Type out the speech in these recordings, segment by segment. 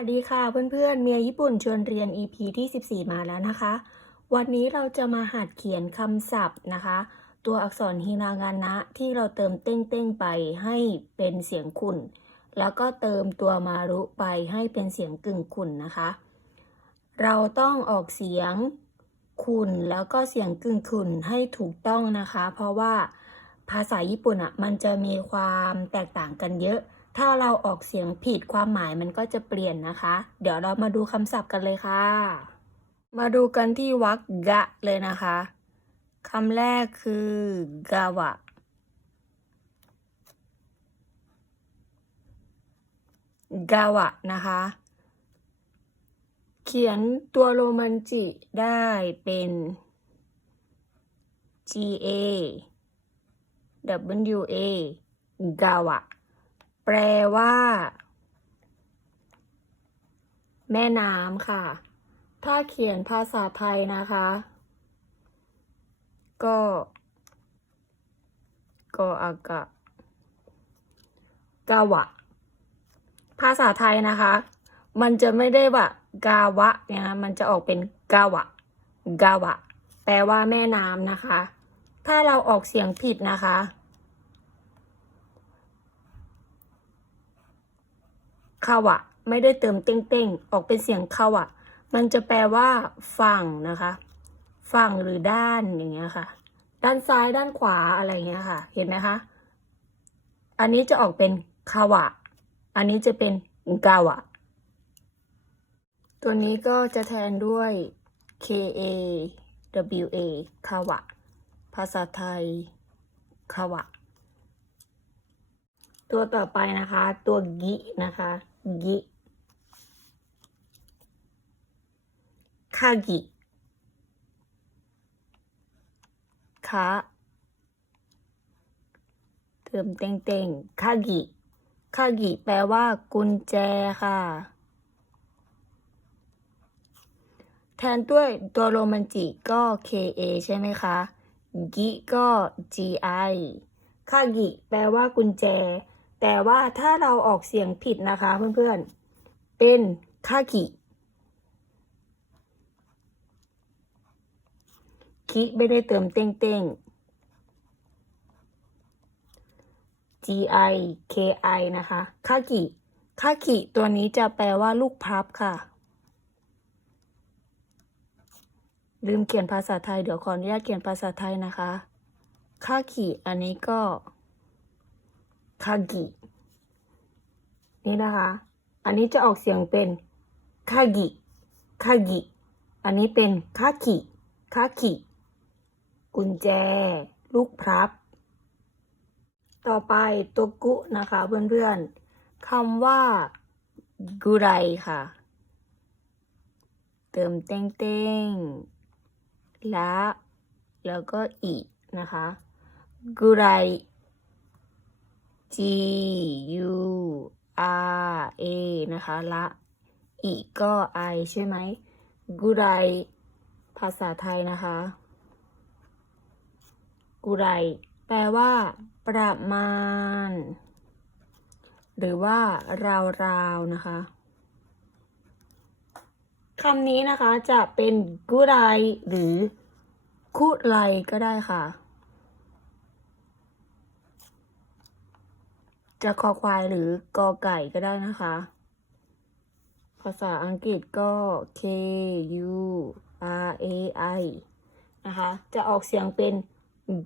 วัสดีค่ะเพื่อนๆ เมียญี่ปุ่นชวนเรียน EP ที่ 14 มาแล้วนะคะ วันนี้เราจะมาหัดเขียนคำศัพท์นะคะ ตัวอักษรฮิรางานะที่เราเติมเต้งๆไปให้เป็นเสียงขุ่นแล้วก็เติมตัวมารุไปให้เป็นเสียงกึ่งขุ่นนะคะ เราต้องออกเสียงขุ่นแล้วก็เสียงกึ่งขุ่นให้ถูกต้องนะคะ เพราะว่าภาษาญี่ปุ่นอะมันจะมีความแตกต่างกันเยอะ ถ้าเราออกเสียงผิดความหมายมันก็จะเปลี่ยนนะคะ เดี๋ยวเรามาดูคำศัพท์กันเลยค่ะ มาดูกันที่วรรคกะเลยนะคะคำแรกคือกาวะกาวะนะคะ เขียนตัวโรมันจิได้เป็น G A W A กาวะ แปลว่า แม่น้ำค่ะ ถ้าเขียนภาษาไทยนะคะ ก็ก็อากะกาวะ ภาษาไทยนะคะ มันจะไม่ได้ว่ากาวะเนี่ยนะมันจะออกเป็นกาวะกาวะ แปลว่าแม่น้ำนะคะ ถ้าเราออกเสียงผิดนะคะ คาวะไม่ได้เติมเต้งๆ ออกเป็นเสียงคาวะมันจะแปลว่าฝั่งนะคะ ฝั่งหรือด้านอย่างเงี้ยค่ะ ด้านซ้ายด้านขวาอะไรเงี้ยค่ะ เห็นไหมคะ อันนี้จะออกเป็นคาวะ อันนี้จะเป็นกาวะ ตัวนี้ก็จะแทนด้วย K A W A คาวะ ภาษาไทยคาวะ ตัวต่อไปนะคะ ตัวกินะคะ กิคากิคะเติมเต็งเต็งคากิคากิแปลว่า กุญแจค่ะ แทนด้วยตัวโรมันจิก็ KA ใช่ไหมคะ กิก็ GI คากิแปลว่ากุญแจ แต่ว่าถ้าเราออกเสียงผิดนะคะเพื่อนๆ เป็นคากิคิไม่ได้เติมเต้งเต้ง GI KI นะคะคากิคากิตัวนี้จะแปลว่าลูกพับค่ะ ลืมเขียนภาษาไทย เดี๋ยวขออนุญาตเขียนภาษาไทยนะคะคากิอันนี้ก็ คากินี่นะคะ อันนี้จะออกเสียงเป็นคากิคากิอันนี้เป็นคากิคากิกุญแจ ลูกพลับ ต่อไปตัวกุนะคะเพื่อนๆคำว่ากุไรค่ะ เติมเต้งเต้งละ แล้วก็อีนะคะกุไร G U R A นะคะละอีก็ I ใช่ไหมกุไรภาษาไทยนะคะกุไรแปลว่า ประมาณ หรือว่า ราวๆนะคะคำนี้นะคะจะเป็นกุไรหรือ คุไรก็ได้ค่ะ จะคอควายหรือกอไก่ก็ได้นะคะ ภาษาอังกฤษก็ K U R A I นะคะ จะออกเสียงเป็น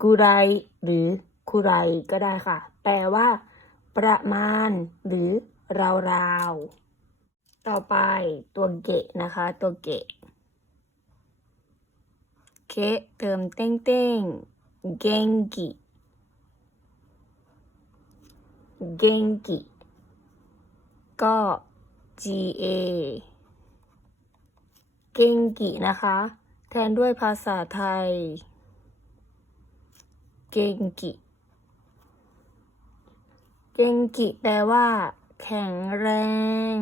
กุไรหรือคุไรก็ได้ค่ะ แปลว่า ประมาณ หรือราวๆ ต่อไปตัวเกะนะคะ ตัวเกะเคเติมเต้งเต้งเกงกิ เกงกิก็ G A เกงกินะคะ แทนด้วยภาษาไทย เกงกิเกงกิแปลว่า แข็งแรง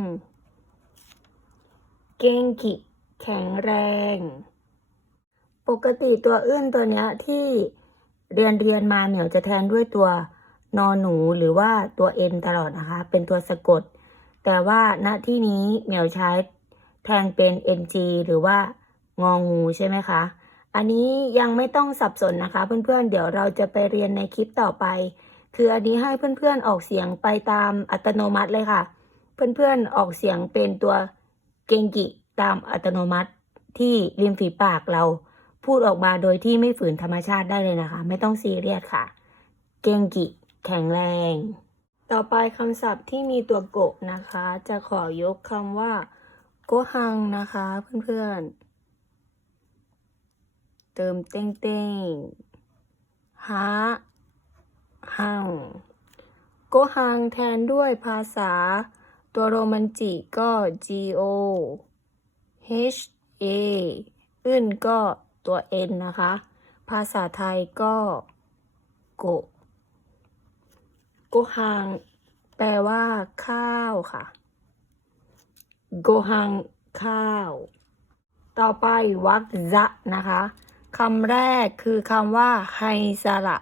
เกงกิแข็งแรง ปกติตัวอื้นตัวเนี้ยที่เรียนเรียนมาเนี่ยจะแทนด้วยตัว นอนหนูหรือว่าตัวเอ็นตลอดนะคะ เป็นตัวสะกด แต่ว่าณที่นี้เหมียวใช้แทนเป็น ng หรือว่างองูใช่ไหมคะ อันนี้ยังไม่ต้องสับสนนะคะ เพื่อนๆ เดี๋ยวเราจะไปเรียนในคลิปต่อไป คืออันนี้ให้เพื่อนๆออกเสียงไปตามอัตโนมัติเลยค่ะ เพื่อนๆออกเสียงเป็นตัวเกงกิตามอัตโนมัติที่ริมฝีปากเราพูดออกมาโดยที่ไม่ฝืนธรรมชาติได้เลยนะคะ ไม่ต้องซีเรียสค่ะ เกงกิ แข็งแรง ต่อไปคำศัพท์ที่มีตัวโกะนะคะ จะขอยกคำว่า โกฮังนะคะเพื่อนๆ เติมเต้งเต้งฮะฮังโกฮังแทนด้วยภาษา ตัวโรมันจิก็ G O H A อื่นก็ตัว N นะคะ ภาษาไทยก็โกะ โกฮังแปลว่าข้าวค่ะ โกฮังข้าว ต่อไปวักซะนะคะคำแรกคือคำว่าไฮซาระ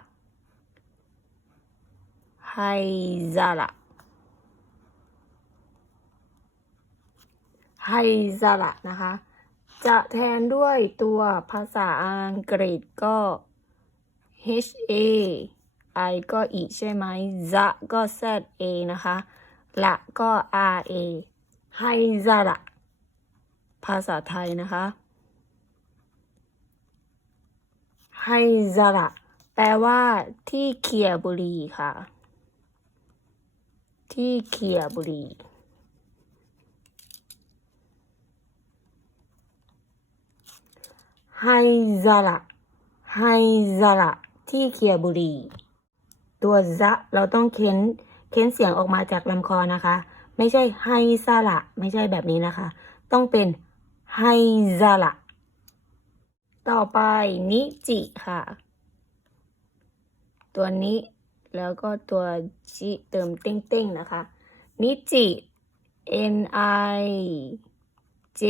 ไฮซาระไฮซาระนะคะ จะแทนด้วยตัวภาษาอังกฤษก็ H A I ก็อีใช่ไหมจะก็ Z A นะคะละก็ R A ไฮซาระภาษาไทยนะคะไฮซาระแปลว่าที่เคียบุรีค่ะ ที่เคียบุรีไฮซาระไฮซาระที่เคียบุรี ตัวซะเราต้องเค้นเค้นเสียงออกมาจากลำคอนะคะ ไม่ใช่ไฮซาระไม่ใช่แบบนี้นะคะ ต้องเป็นไฮซาระต่อไปนิจิค่ะ ตัวนี้แล้วก็ตัวจิเติมเต้งๆนะคะ นิจิ N I J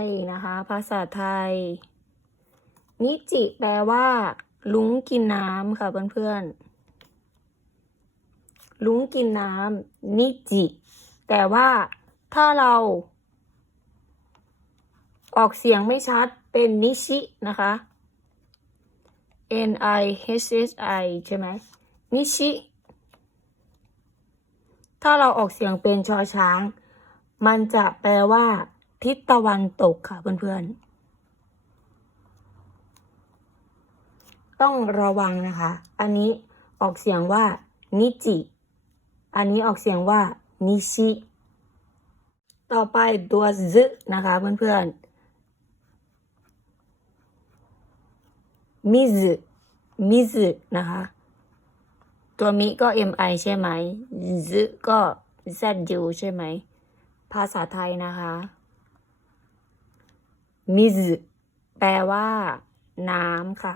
I นะคะ ภาษาไทย นิจิแปลว่า ลุงกินน้ำค่ะเพื่อนๆ ลุงกินน้ำนิจิ แต่ว่าถ้าเรา ออกเสียงไม่ชัดเป็นนิชินะคะ N I H H I ใช่ไหมนิชิ ถ้าเราออกเสียงเป็นชอช้าง มันจะแปลว่า ทิศตะวันตกค่ะเพื่อนๆ ต้องระวังนะคะ อันนี้ออกเสียงว่านิจิ อันนี้ออกเสียงว่านิชิต่อไปตัวซึนะคะเพื่อนๆมิซึมิซึนะคะ ตัวมิก็ mi ใช่ไหมซึก็ zu ใช่ไหม ภาษาไทยนะคะมิซึแปลว่า น้ำค่ะ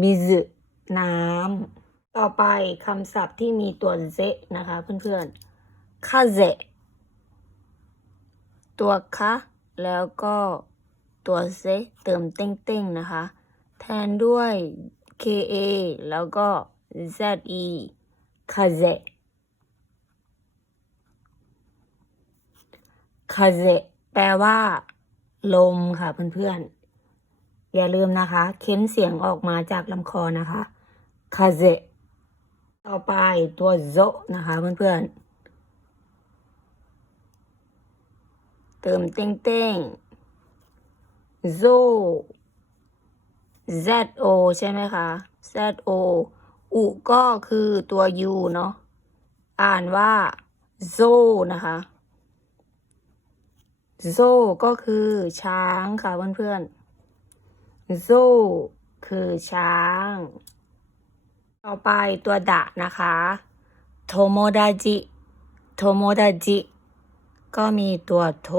มิซึน้ำ ต่อไปคำศัพท์ที่มีตัวเซนะคะเพื่อนๆคาเซตัวคะแล้วก็ตัวเซเติมเต้งๆนะคะ แทนด้วย ka แล้วก็ ze คาเซคาเซแปลว่า ลมค่ะเพื่อนๆ อย่าลืมนะคะ เค้นเสียงออกมาจากลำคอนะคะคาเซ ต่อไปตัวโซนะคะเพื่อนๆ เติมเต้งๆโซ z o ใช่ไหมคะ z o อุก็คือตัว u เนาะอ่านว่าโซนะคะโซก็คือช้างค่ะเพื่อนๆโซคือช้าง ต่อไปตัวดะนะคะโทโมดาจิโทโมดาจิก็มีตัวโท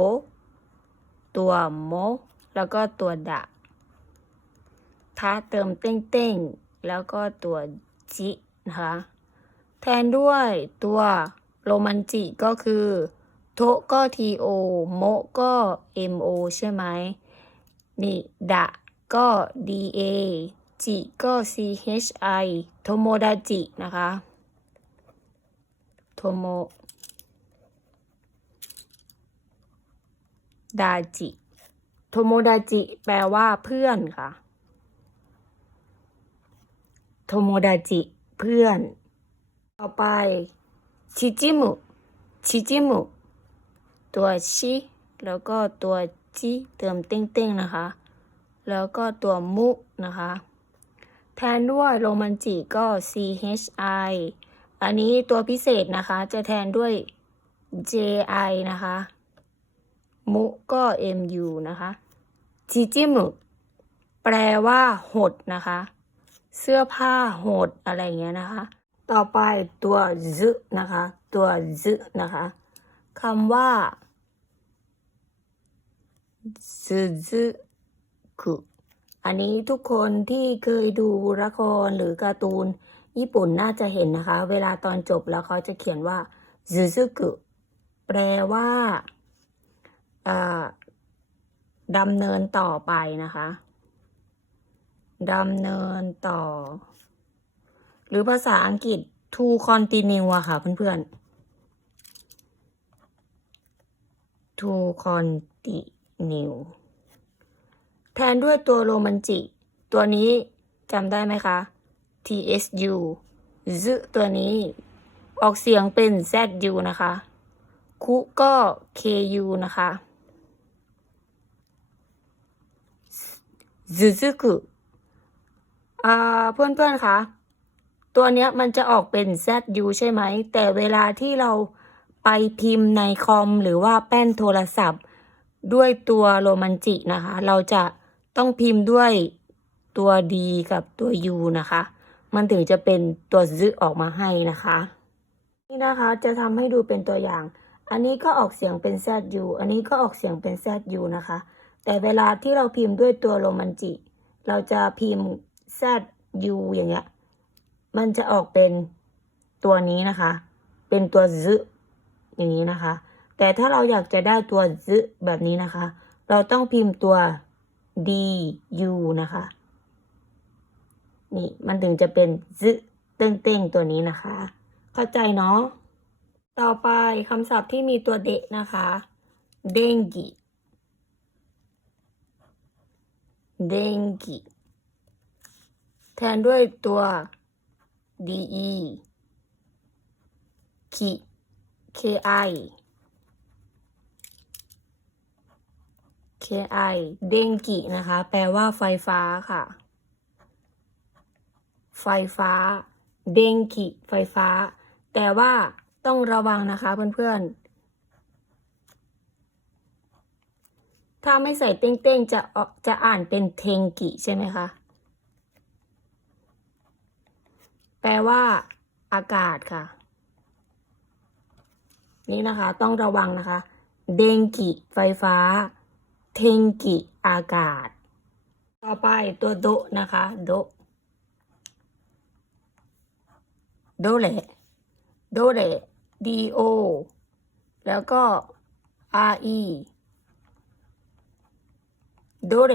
ตัวโม แล้วก็ตัวดะท้าเติมเต้งๆแล้วก็ตัวจินะคะ แทนด้วยตัวโรมันจิก็คือ โทก็ to โอโมก็ mo ใช่ไหมนี่ดะก็ da จิก็ chi โทโมดาจินะคะโทโมดาจิโทโมดาจิแปลว่าเพื่อนค่ะโทโมดาจิเพื่อน ต่อไปชิจิมุชิจิมุตัวชิแล้วก็ตัวจิเติมเต้งๆนะคะ แล้วก็ตัวมุนะคะ แทนด้วยโรมันจิก็ chi อันนี้ตัวพิเศษนะคะจะแทนด้วย ji นะคะ มุก็ mu นะคะจิจิมุแปลว่าหดนะคะ เสื้อผ้าหดอะไรเงี้ยนะคะ ต่อไปตัวซึนะคะ ตัวซึนะคะคำว่าซึซึคุ อันนี้ทุกคนที่เคยดูละครหรือการ์ตูน ญี่ปุ่นน่าจะเห็นนะคะ เวลาตอนจบแล้วเขาจะเขียนว่าซึซึกุแปลว่าดำเนินต่อไปนะคะดำเนินต่อ หรือภาษาอังกฤษ to continue อะค่ะเพื่อนๆ to continue ทนด้วยตัวโรมันจิ ตัวนี้จำได้ไหมคะ tsu ซึตัวนี้ ออกเสียงเป็น zu นะคะ คุก็ ku นะคะซึซึกุอ่าเพื่อนๆคะตัวเนี้ยมันจะออกเป็น ZU ใช่ไหม แต่เวลาที่เราไปพิมพ์ในคอมหรือว่าแป้นโทรศัพท์ ด้วยตัวโรมันจินะคะ เราจะ ต้องพิมพ์ด้วยตัว D กับตัว U นะคะ มันถึงจะเป็นตัวซึออกมาให้นะคะ นี่นะคะจะทำให้ดูเป็นตัวอย่าง อันนี้ก็ออกเสียงเป็น ZU อันนี้ก็ออกเสียงเป็น ZU นะคะ แต่เวลาที่เราพิมพ์ด้วยตัวโรมันจิ เราจะพิมพ์ ZU อย่างเงี้ย มันจะออกเป็นตัวนี้นะคะ เป็นตัวซึอย่างนี้นะคะ แต่ถ้าเราอยากจะได้ตัวซึแบบนี้นะคะ เราต้องพิมพ์ตัว du นะคะ นี่มันถึงจะเป็นซึเต้งๆตัวนี้นะคะ เข้าใจเนาะ ต่อไปคำศัพท์ที่มีตัวเดะนะคะ เดงกิเดงกิแทนด้วยตัว de คิ ki ki เดงกินะคะ แปลว่าไฟฟ้าค่ะ ไฟฟ้า เดงกิ ไฟฟ้า แต่ว่าต้องระวังนะคะเพื่อนๆ ถ้าไม่ใส่เต้งๆ จะออจะอ่านเป็นเทงกิใช่ไหมคะ แปลว่า อากาศค่ะ นี่นะคะ ต้องระวังนะคะ เดงกิ ไฟฟ้า เทงกิอากาศ ต่อไปตัวโดนะคะ โด โดเลโดเละ d o แล้วก็ r e โดเล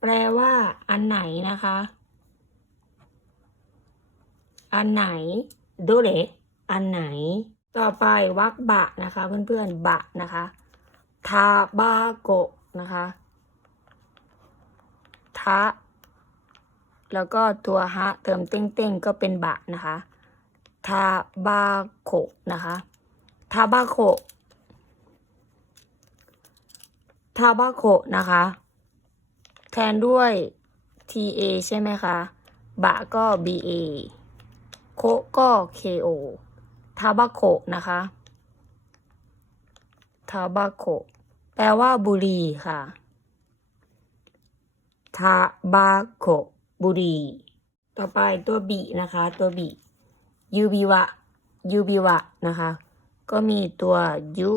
แปลว่า อันไหนนะคะ อันไหน โดเลอันไหน ต่อไปวักบะนะคะ เพื่อนๆ บะนะคะ ทาบาโกะนะคะทะแล้วก็ตัวฮะเติมเต้งๆก็เป็นบะนะคะทาบาโกะนะคะทาบาโกะทาบาโกะนะคะ แทนด้วย ta ใช่ไหมคะ บะก็ ba โคก็ ko ทาบาโกะนะคะ ทาบาโกแปลว่าบุหรี่ค่ะทาบาโกบุหรี่ต่อไปตัวบีนะคะ ตัวบียูบิวะยูบิวะนะคะ ก็มีตัวยุ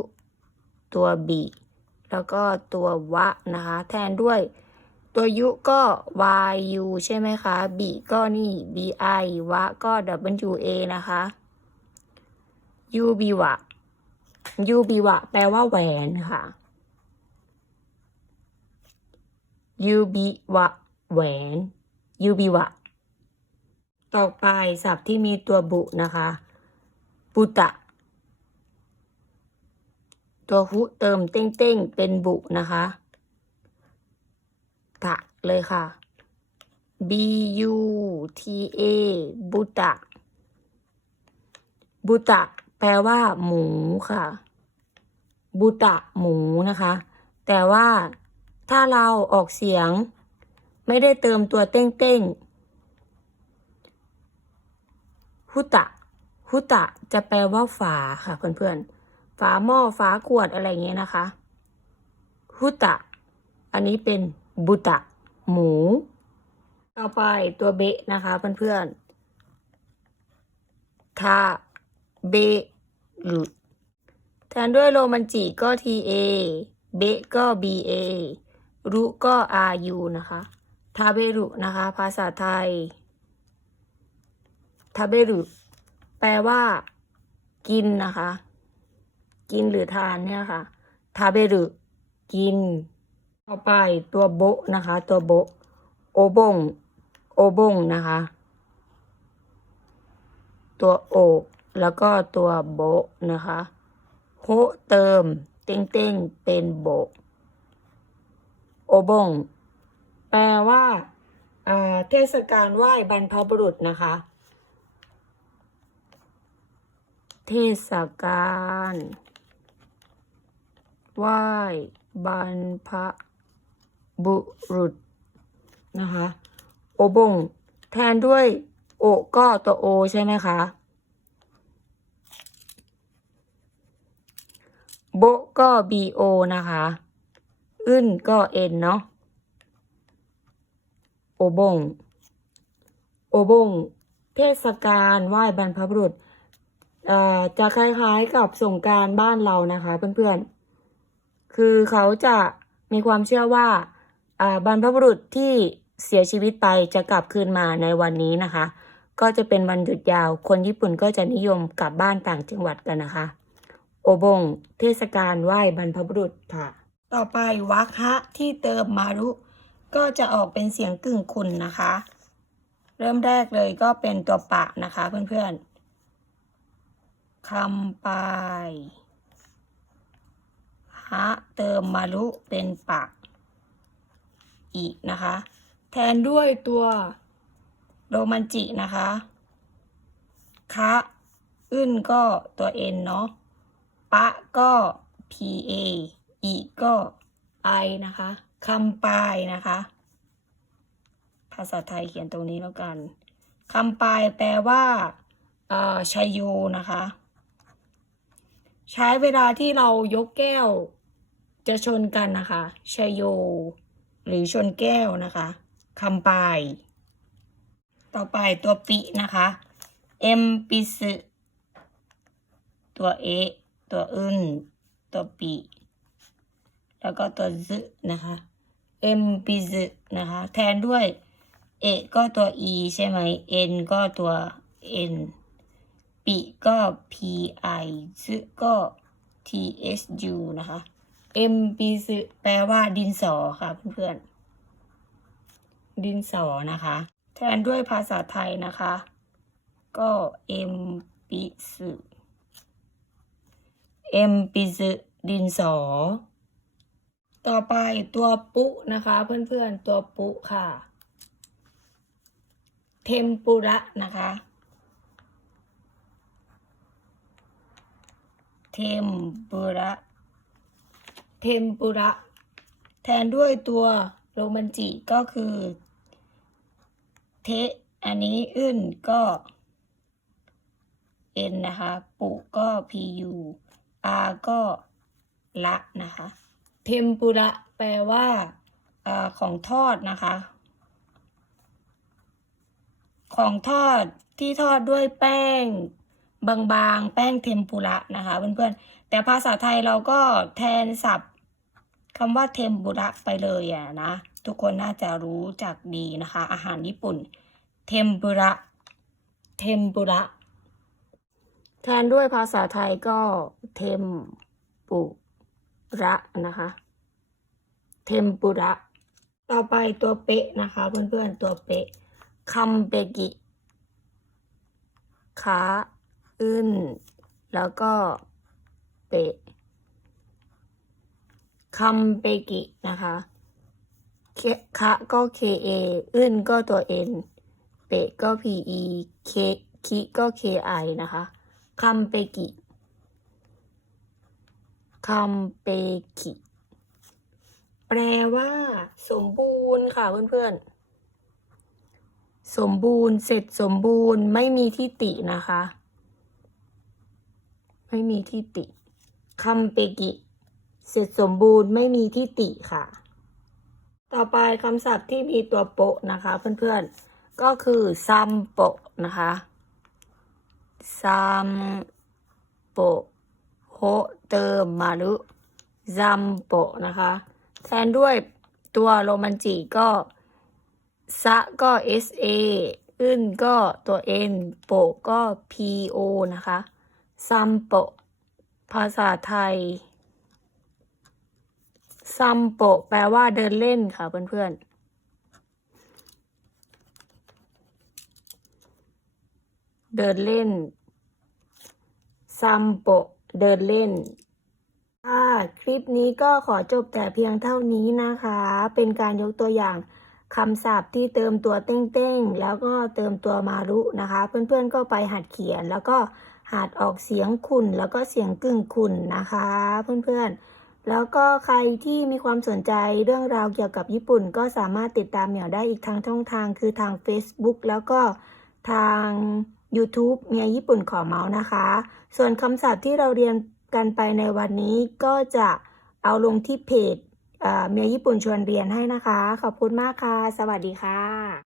ตัวบีแล้วก็ตัววะนะคะ แทนด้วย ตัวยุก็ yu ใช่ไหมคะบีก็นี่ bi วะก็ wa นะคะยูบิวะ ยูบิวะแปลว่าแหวนค่ะยูบิวะแหวนยูบิวะต่อไปศัพท์ที่มีตัวบุนะคะปุตะ ตัวฮุเติมเต้งเต้งๆเป็นบุนะคะตะเลยค่ะ B U T A บุตะบุตะ แปลว่า หมูค่ะ บุตะหมูนะคะ แต่ว่าถ้าเราออกเสียง ไม่ได้เติมตัวเต้งเต้งฮุตะฮุตะจะแปลว่าฝาค่ะเพื่อนๆ ฝาหม้อฝาขวดอะไรอย่างเงี้ยนะคะฮุตะ อันนี้เป็นบุตะ หมู ต่อไปตัวเบะนะคะเพื่อนๆทาเบะ หรือแทนด้วยโรมันจิก็ ta เบะก็ ba รุก็ ru นะคะ ทาเบรุนะคะ ภาษาไทย ทาเบรุ แปลว่า กินนะคะ กินหรือทานเนี่ยค่ะ ทาเบรุ กิน ต่อไปตัวโบะนะคะ ตัวโบะโอบง โอบงนะคะ ตัวโอ แล้วก็ตัวโบนะคะโฮเติม เต้งเต้งเป็นโบโอบง แปลว่าอ่าเทศกาลไหว้บรรพบุรุษนะคะ เทศกาลไหว้บรรพบุรุษนะคะ โอบง แทนด้วย โอก็ตัวโอใช่ไหมคะ โบก็ bo นะคะ อึ้นก็ n เนาะ โอบง โอบง เทศกาลไหว้บรรพบุรุษอ่อจะคล้ายๆกับสงการบ้านเรานะคะเพื่อนๆ คือเขาจะมีความเชื่อว่าอ่าบรรพบุรุษที่เสียชีวิตไปจะกลับคืนมาในวันนี้นะคะ ก็จะเป็นวันหยุดยาว คนญี่ปุ่นก็จะนิยมกลับบ้านต่างจังหวัดกันนะคะ โอบง เทศกาลไหว้บรรพบุรุษค่ะ ต่อไปวัคะที่เติมมารุ ก็จะออกเป็นเสียงกึ่งคุณนะคะ เริ่มแรกเลยก็เป็นตัวปะนะคะเพื่อนๆคำปายฮะเติมมารุเป็นปะอีนะคะ แทนด้วยตัวโรมันจินะคะคะอึ้นก็ตัว n เนาะ ปะก็ pa อีก็ i นะคะคำปลายนะคะ ภาษาไทยเขียนตรงนี้แล้วกันคำปลายแปลว่าเอ่อชัยโยนะคะ ใช้เวลาที่เรายกแก้ว จะชนกันนะคะชัยโย หรือชนแก้วนะคะคำปลาย ต่อไปตัวปินะคะ เอ็มปิสตัวเอ ตัวอึนตัวปีแล้วก็ตัวซึนะคะเอ็มปิสนะคะ แทนด้วยเอก็ตัว e ใช่ไหม n ก็ตัว n ปีก็ pi ซึก็ tsu นะคะ m ปีซึแปลว่าดินสอค่ะเพื่อนๆ ดินสอนะคะ แทนด้วยภาษาไทยนะคะ ก็ m ปิซึ m ปิซึดินสอ ต่อไปตัวปุนะคะเพื่อนๆตัวปุค่ะ เทมปุระนะคะเทมปุระเทมปุระ แทนด้วยตัวโรมันจิก็คือ เท อันนี้อึ้นก็ n นนะคะ ปุก็พีย pu r ก็ละนะคะเทมปุระแปลว่าอาของทอดนะคะ ของทอดที่ทอดด้วยแป้ง บางๆ แป้งเทมปุระนะคะเพื่อนๆ แต่ภาษาไทยเราก็แทนศัพท์คำว่าเทมปุระไปเลยอะนะ ทุกคนน่าจะรู้จักดีนะคะ อาหารญี่ปุ่น เทมปุระ เทมปุระ แทนด้วยภาษาไทยก็เทมปุระนะคะ เทมปุระ ต่อไปตัวเปะนะคะ เพื่อนๆตัวเปะคัมเบกิขาอึ้น แล้วก็เปะคัมเปกินะคะเคคะก็ KA อึ้นก็ตัว N เปะก็ PE เคคิก็ KI นะคะ คัมเปกิคัมเปกิแปลว่า สมบูรณ์ค่ะเพื่อนๆ สมบูรณ์เสร็จสมบูรณ์ไม่มีที่ตินะคะ ไม่มีที่ติคัมเปกิ เสร็จสมบูรณ์ไม่มีที่ติค่ะ ต่อไปคำศัพท์ที่มีตัวโปะนะคะ เพื่อนๆ ก็คือซัมโปะนะคะ ซัมโปโฮเติมมารุซัมโปนะคะ แทนด้วยตัวโรมันจิก็ซะก็ SA อึ้นก็ตัว N โปก็ PO นะคะซัมโปภาษาไทยซัมโปแปลว่าเดินเล่นค่ะเพื่อนๆ เดินเล่น ซัมโปะ เดินเล่น ค่ะ คลิปนี้ก็ขอจบแต่เพียงเท่านี้นะคะ เป็นการยกตัวอย่างคำศัพท์ที่เติมตัวเต้งๆ แล้วก็เติมตัวมารุนะคะ เพื่อนๆ ก็ไปหัดเขียน แล้วก็หัดออกเสียงขุ่นแล้วก็เสียงกึ่งขุ่นนะคะ เพื่อนๆ แล้วก็ใครที่มีความสนใจเรื่องราวเกี่ยวกับญี่ปุ่น ก็สามารถติดตามเหมียวได้อีกทางช่องทางคือทาง Facebook แล้วก็ทาง YouTube เมียญี่ปุ่นขอเมาส์นะคะ ส่วนคำศัพท์ที่เราเรียนกันไปในวันนี้ก็จะเอาลงที่เพจเอ่อเมียญี่ปุ่นชวนเรียนให้นะคะ ขอบคุณมากค่ะ สวัสดีค่ะ